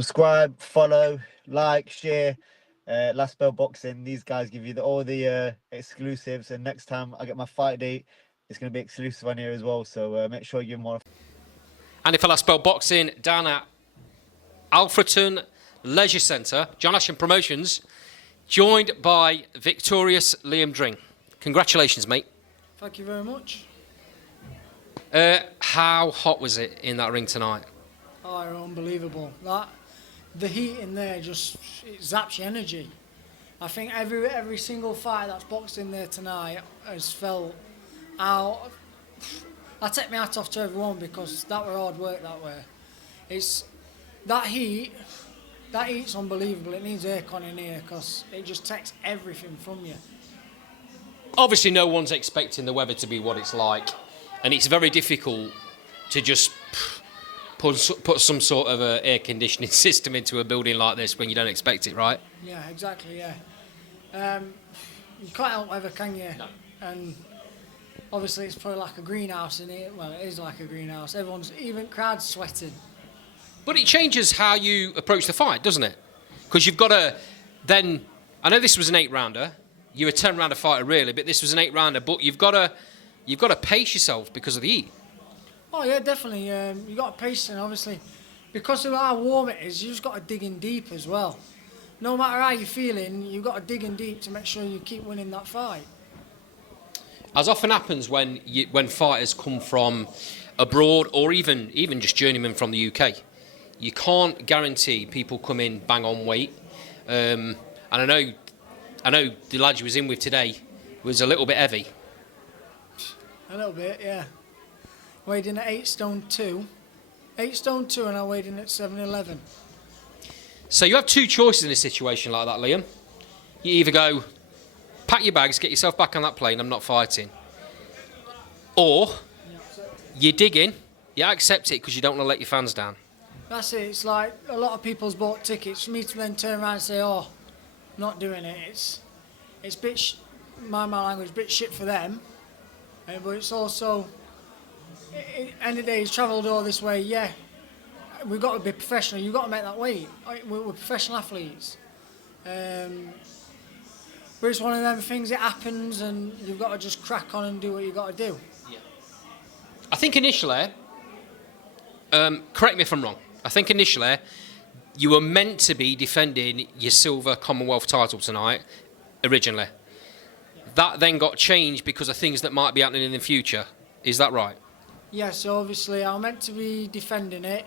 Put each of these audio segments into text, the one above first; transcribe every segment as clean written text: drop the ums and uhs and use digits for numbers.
Subscribe, follow, like, share. Last Bell Boxing. These guys give you all the exclusives, and next time I get my fight date, it's going to be exclusive on here as well. So make sure you give them one. And if Last Bell Boxing down at Alfreton Leisure Centre, Ashton Promotions, joined by victorious Liam Dring. Congratulations, mate. Thank you very much. How hot was it in that ring tonight? Oh, unbelievable. The heat in there it zaps your energy. I think every single fight that's boxed in there tonight has felt out. I take my hat off to everyone because that were hard work that way. It's that heat's unbelievable. It needs aircon in here because it just takes everything from you. Obviously, no one's expecting the weather to be what it's like, and it's very difficult to just put some sort of a air conditioning system into a building like this when you don't expect it, right? Yeah, exactly, yeah. You can't help weather, can you? No. And obviously it's probably like a greenhouse in here. Well, it is like a greenhouse. Even crowd's sweating. But it changes how you approach the fight, doesn't it? Because you've got to then... I know this was an 8-rounder. You're a 10-rounder fighter, really, but this was an 8-rounder. But you've got to pace yourself because of the heat. Oh yeah, definitely. You got to pace, and obviously, because of how warm it is, you just got to dig in deep as well. No matter how you're feeling, you've got to dig in deep to make sure you keep winning that fight. As often happens when fighters come from abroad, or even just journeymen from the UK, you can't guarantee people come in bang on weight. And I know the lad you was in with today was a little bit heavy. A little bit, yeah. Weighed in at 8 stone 2. 8 stone 2, and I weighed in at 7'11". So you have two choices in a situation like that, Liam. You either go, pack your bags, get yourself back on that plane, I'm not fighting. Or you dig in, you accept it because you don't want to let your fans down. That's it. It's like a lot of people's bought tickets for me to then turn around and say, oh, not doing it. It's a bit, my language, a bit shit for them. But it's also... end of the day, he's travelled all this way, yeah. We've got to be professional, you've got to make that weight. We're professional athletes. But it's one of them things, it happens, and you've got to just crack on and do what you've got to do. Yeah. I think initially, correct me if I'm wrong, I think initially you were meant to be defending your silver Commonwealth title tonight, originally. That then got changed because of things that might be happening in the future. Is that right? Yeah, so obviously I was meant to be defending it,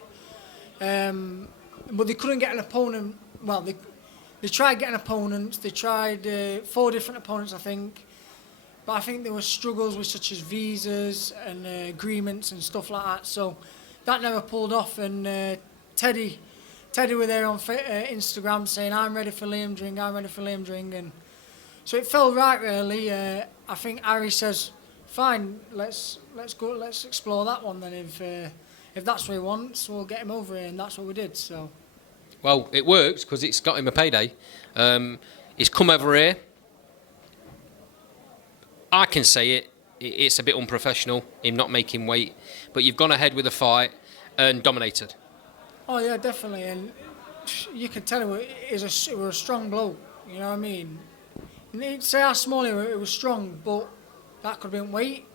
but they couldn't get an opponent. Well, they tried getting opponents. They tried 4 different opponents, I think, but I think there were struggles with such as visas and agreements and stuff like that. So that never pulled off. And Teddy were there on Instagram saying, "I'm ready for Liam Dring. I'm ready for Liam Dring," and so it felt right, really. I think Harry says, fine, let's go, let's explore that one then. If that's what he wants, we'll get him over here, and that's what we did. So, well, it worked because it's got him a payday. He's come over here. I can say it's a bit unprofessional, him not making weight, but you've gone ahead with the fight and dominated. Oh yeah, definitely, and you can tell he was a strong bloke. You know what I mean? And say how small he was strong, but that could have been weight.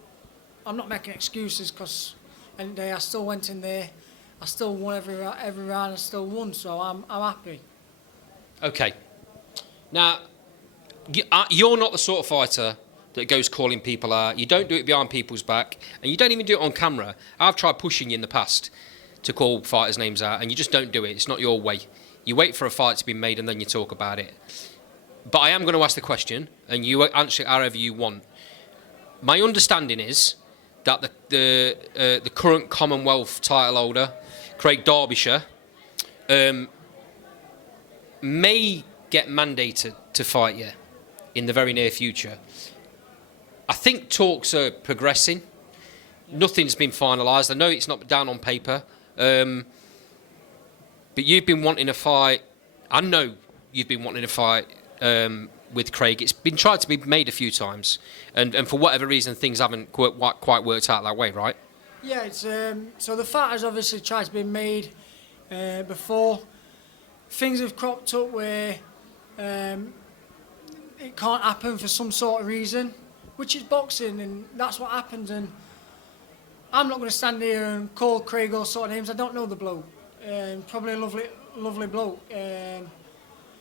I'm not making excuses because end of the day I still went in there, I still won every round, I still won, so I'm happy. Okay. Now, you're not the sort of fighter that goes calling people out. You don't do it behind people's back, and you don't even do it on camera. I've tried pushing you in the past to call fighters' names out, and you just don't do it. It's not your way. You wait for a fight to be made, and then you talk about it. But I am going to ask the question, and you answer it however you want. My understanding is that the current Commonwealth title holder, Craig Derbyshire, may get mandated to fight you in the very near future. I think talks are progressing. Nothing's been finalised. I know it's not down on paper, but you've been wanting a fight. I know you've been wanting a fight with Craig. It's been tried to be made a few times, and for whatever reason, things haven't quite worked out that way, right? Yeah, it's so the fight has obviously tried to be made before. things have cropped up where it can't happen for some sort of reason, which is boxing, and that's what happens. And I'm not going to stand here and call Craig all sort of names. I don't know the bloke. Probably a lovely bloke.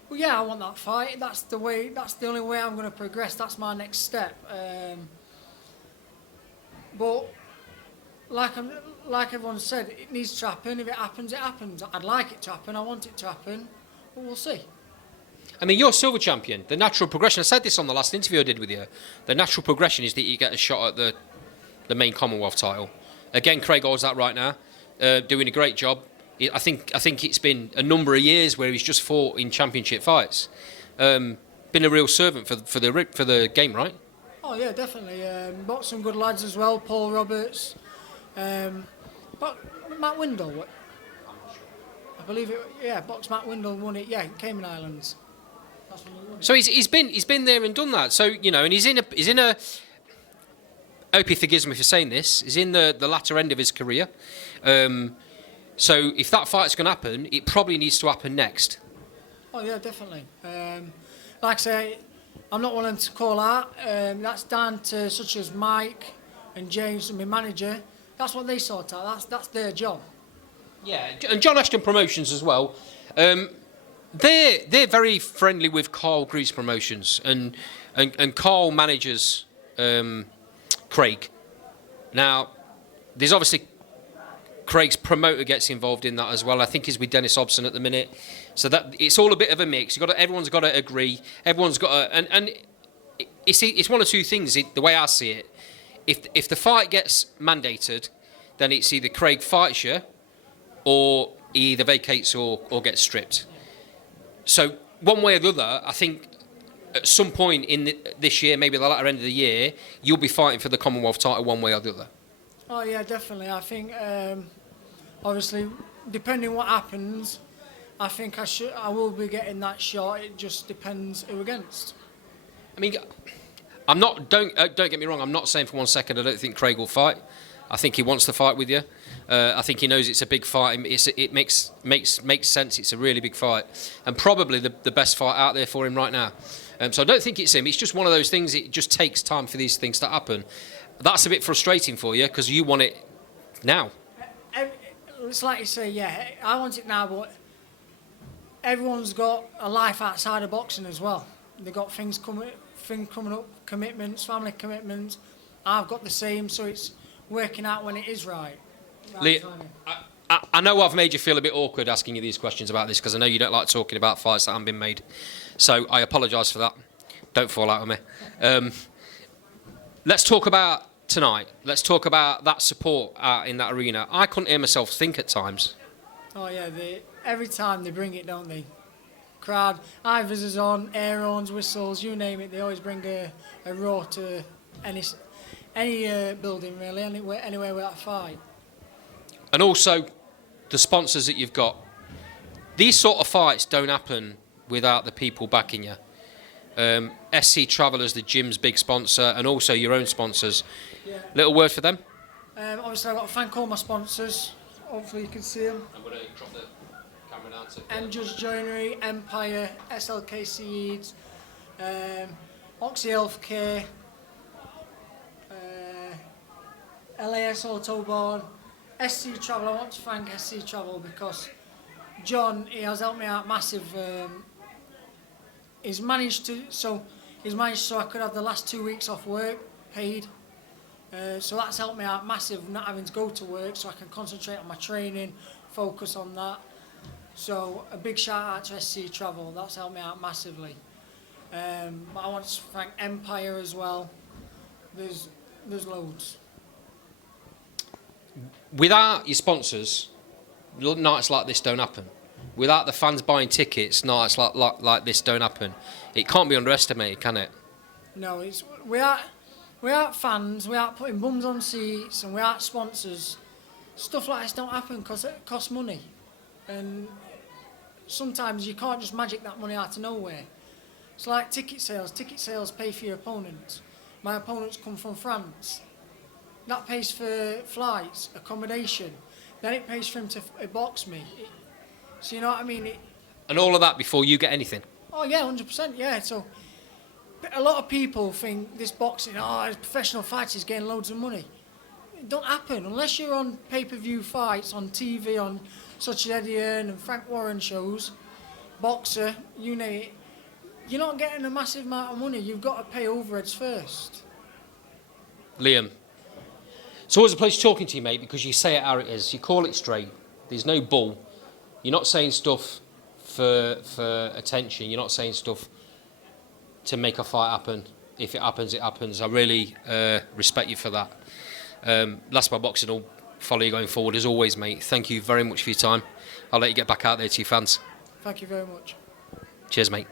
But yeah, I want that fight. That's the way. That's the only way I'm going to progress. That's my next step. But like everyone said, it needs to happen. If it happens, it happens. I'd like it to happen. I want it to happen. But we'll see. I mean, you're silver champion. The natural progression, I said this on the last interview I did with you, the natural progression is that you get a shot at the main Commonwealth title. Again, Craig holds that right now, doing a great job. I think it's been a number of years where he's just fought in championship fights. Been a real servant for the game, right? Oh yeah, definitely. Got some good lads as well. Paul Roberts, but Matt Windle. I believe it. Yeah, box Matt Windle won it. Yeah, Cayman Islands. That's when he won it. So he's been there and done that. So and he's in a. I hope he forgives me for saying this. He's in the latter end of his career. So if that fight's going to happen, it probably needs to happen next. Oh yeah, definitely. Like I say, I'm not willing to call out. That's down to such as Mike and James and my manager. That's what they sort out. That's their job. Yeah, and John Ashton Promotions as well. They're very friendly with Carl Greaves Promotions, and Carl manages Craig. Now, there's obviously Craig's promoter gets involved in that as well. I think he's with Dennis Hobson at the minute, so that it's all a bit of a mix. Everyone's got to agree. Everyone's got to, and it's one of two things. The way I see it, if the fight gets mandated, then it's either Craig fights you, or he either vacates or gets stripped. So one way or the other, I think at some point in this year, maybe the latter end of the year, you'll be fighting for the Commonwealth title one way or the other. Oh yeah, definitely. I think obviously, depending what happens, I think I will be getting that shot. It just depends who against. I mean, I'm not. Don't get me wrong. I'm not saying for 1 second I don't think Craig will fight. I think he wants to fight with you. I think he knows it's a big fight. It makes sense. It's a really big fight, and probably the best fight out there for him right now. So I don't think it's him. It's just one of those things. It just takes time for these things to happen. That's a bit frustrating for you because you want it now. It's like you say, yeah, I want it now, but everyone's got a life outside of boxing as well. They've got things coming up, commitments, family commitments. I've got the same, so it's working out when it is right. Lee, I know I've made you feel a bit awkward asking you these questions about this because I know you don't like talking about fights that haven't been made. So I apologise for that. Don't fall out with me. Let's talk about tonight. Let's talk about that support in that arena. I couldn't hear myself think at times. Oh yeah, every time they bring it, don't they? Crowd, high visors on, air horns, whistles, you name it. They always bring a roar to any building really, anywhere with that fight. And also, the sponsors that you've got. These sort of fights don't happen without the people backing you. SC Travellers, the gym's big sponsor, and also your own sponsors. Yeah. Little word for them? Obviously, I've got to thank all my sponsors. Hopefully you can see them. I'm going to drop the camera down to... M-Judge Joinery, Empire, SLK Seeds, Oxy Healthcare, LAS Autobahn, SC Travel. I want to thank SC Travel because John, he has helped me out massive. He's managed so I could have the last 2 weeks off work paid. So that's helped me out massive, not having to go to work, so I can concentrate on my training, focus on that. So a big shout out to SC Travel. That's helped me out massively. But I want to thank Empire as well. There's loads. Without your sponsors, nights like this don't happen. Without the fans buying tickets, nights like this don't happen. It can't be underestimated, can it? No, without fans, without putting bums on seats, and without sponsors, stuff like this don't happen because it costs money. And sometimes you can't just magic that money out of nowhere. It's like ticket sales. Ticket sales pay for your opponents. My opponents come from France. That pays for flights, accommodation. Then it pays for him to box me. So you know what I mean? And all of that before you get anything. Oh yeah, 100%. Yeah. So a lot of people think this boxing, professional fighters getting loads of money. It don't happen unless you're on pay-per-view fights on TV on such as Eddie Hearn and Frank Warren shows, boxer, you name it. You're not getting a massive amount of money. You've got to pay overheads first. Liam, it's always a pleasure talking to you, mate, because you say it how it is. You call it straight. There's no bull. You're not saying stuff for attention. You're not saying stuff to make a fight happen. If it happens, it happens. I really respect you for that. Last Bar Boxing will follow you going forward as always, mate. Thank you very much for your time. I'll let you get back out there to your fans. Thank you very much. Cheers, mate.